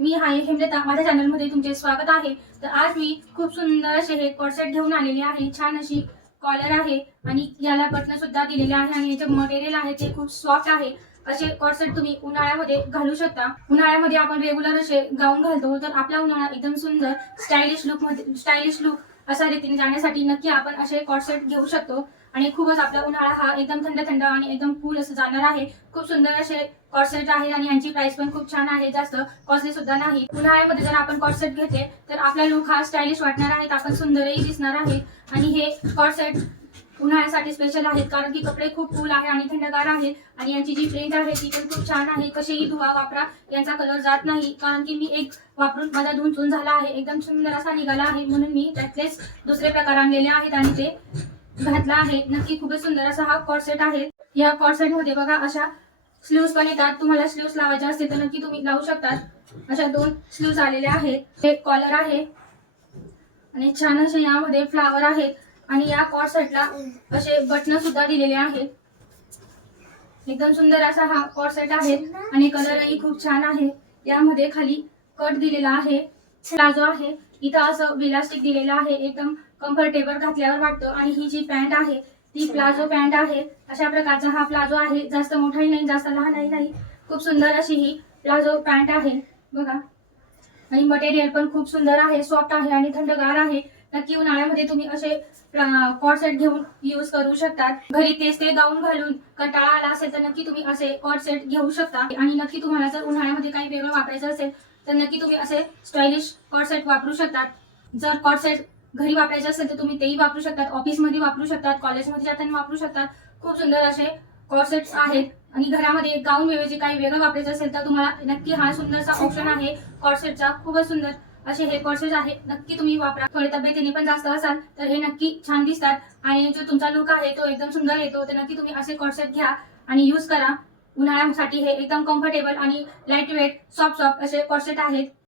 मी आहे हेमलता माझ्या चॅनलमध्ये तुमचे स्वागत आहे. तर आज मी खूप सुंदर असे हे कॉर्सेट घेऊन आलेले आहे. छान अशी कॉलर आहे आणि याला बटन सुद्धा दिलेले आहे आणि याचे मटेरियल आहे ते खूप सॉफ्ट आहे. असे कॉर्सेट तुम्ही उन्हाळ्यामध्ये घालू शकता. उन्हाळ्यामध्ये आपण रेग्युलर असे गाऊन घालतो. तर आपला उन्हाळा एकदम सुंदर स्टायलिश लुकमध्ये स्टायलिश लुक अशा रीतीने जाण्यासाठी नक्की आपण असे कॉर्सेट घेऊ शकतो. आणि खूपच आपला उन्हाळा हा एकदम थंड थंड आणि एकदम कूल असं जाणार आहे. खूप सुंदर असे कॉर्सेट आहे आणि यांची प्राइस पण खूप छान आहे. जास्त कॉस्टली सुद्धा नाही. उन्हाळ्यामध्ये जर आपण कॉर्सेट घेतले तर आपला लुक हा स्टायलिश वाटणार आहे. आपण सुंदरही दिसणार आहे. आणि हे कॉर्सेट उन्हाळ्यासाठी स्पेशल आहेत कारण की कपडे खूप कूल आहे आणि थंडगार आहे. आणि यांची जी प्रिंट आहे ती पण खूप छान आहे. कशीही धुवा वापरा. यांचा कलर जात नाही कारण की मी एक वापरून माझा धुवून चून झाला आहे. एकदम सुंदर असा निघाला आहे. म्हणून मी त्यातलेच दुसरे प्रकार आणलेले आहेत आणि ते घातला आहे. नक्की खूपच सुंदर असा हा कॉर्सेट आहे. या कॉर्सेटमध्ये बघा अशा स्लीव्स पण येतात तुम्हाला स्लीव्स लावायचे असतील तर नक्की तुम्ही लावू शकतात. अशा दोन स्लीव्स आलेल्या आहेत. एक कॉलर आहे. आणि छान असे यामध्ये फ्लावर आहेत. आणि या कॉर्सेटला असे बटन सुद्धा दिलेले आहेत. एकदम सुंदर असा हा कॉर्सेट आहे. आणि कलरही खूप छान आहे. यामध्ये खाली कट दिलेला आहे. प्लाझो आहे. इथं असं विलास्टिक दिलेलं आहे. एकदम कम्फर्टेबल घातल्यावर वाटतं. आणि ही जी पॅन्ट आहे ती प्लाझो पॅन्ट आहे. अशा प्रकारचा हा प्लाझो आहे. जास्त मोठाही नाही जास्त लहानही नाही. खूप सुंदर अशी ही प्लाझो पॅन्ट आहे. बघा. आणि मटेरियल पण खूप सुंदर आहे सॉफ्ट आहे आणि थंडगार आहे. नक्की उन्हाळ्यामध्ये तुम्ही असे कॉट सेट घेऊन यूज करू शकतात. घरी तेच ते गाऊन घालून कंटाळा आला असेल तर नक्की तुम्ही असे कॉट सेट घेऊ शकता. आणि नक्की तुम्हाला जर उन्हाळ्यामध्ये काही वेगळं वापरायचं असेल तर नक्की तुम्ही असे स्टायलिश कॉट सेट वापरू शकतात. जर कॉट सेट घरी वापरायचे असेल तर तुम्ही तेही वापरू शकतात ऑफिसमध्ये वापरू शकतात कॉलेजमध्ये जाताना वापरू शकतात. खूप सुंदर असे कॉर्सेट्स आहेत. आणि घरामध्ये गाऊन ऐवजी काही वेगळं वापरायचं असेल तर तुम्हाला नक्की हा सुंदरसा ऑप्शन आहे. कॉर्सेटचा खूपच सुंदर असे हे कॉर्सेट आहेत नक्की तुम्ही वापरा. थोडे तब्येतीने पण जास्त असाल तर हे नक्की छान दिसतात. आणि जो तुमचा लुक आहे तो एकदम सुंदर येतो तर नक्की तुम्ही असे कॉर्सेट घ्या आणि यूज करा. उन्हाळ्यासाठी हे एकदम कम्फर्टेबल आणि लाइट वेट सॉफ्ट सॉफ्ट असे कॉर्सेट आहेत.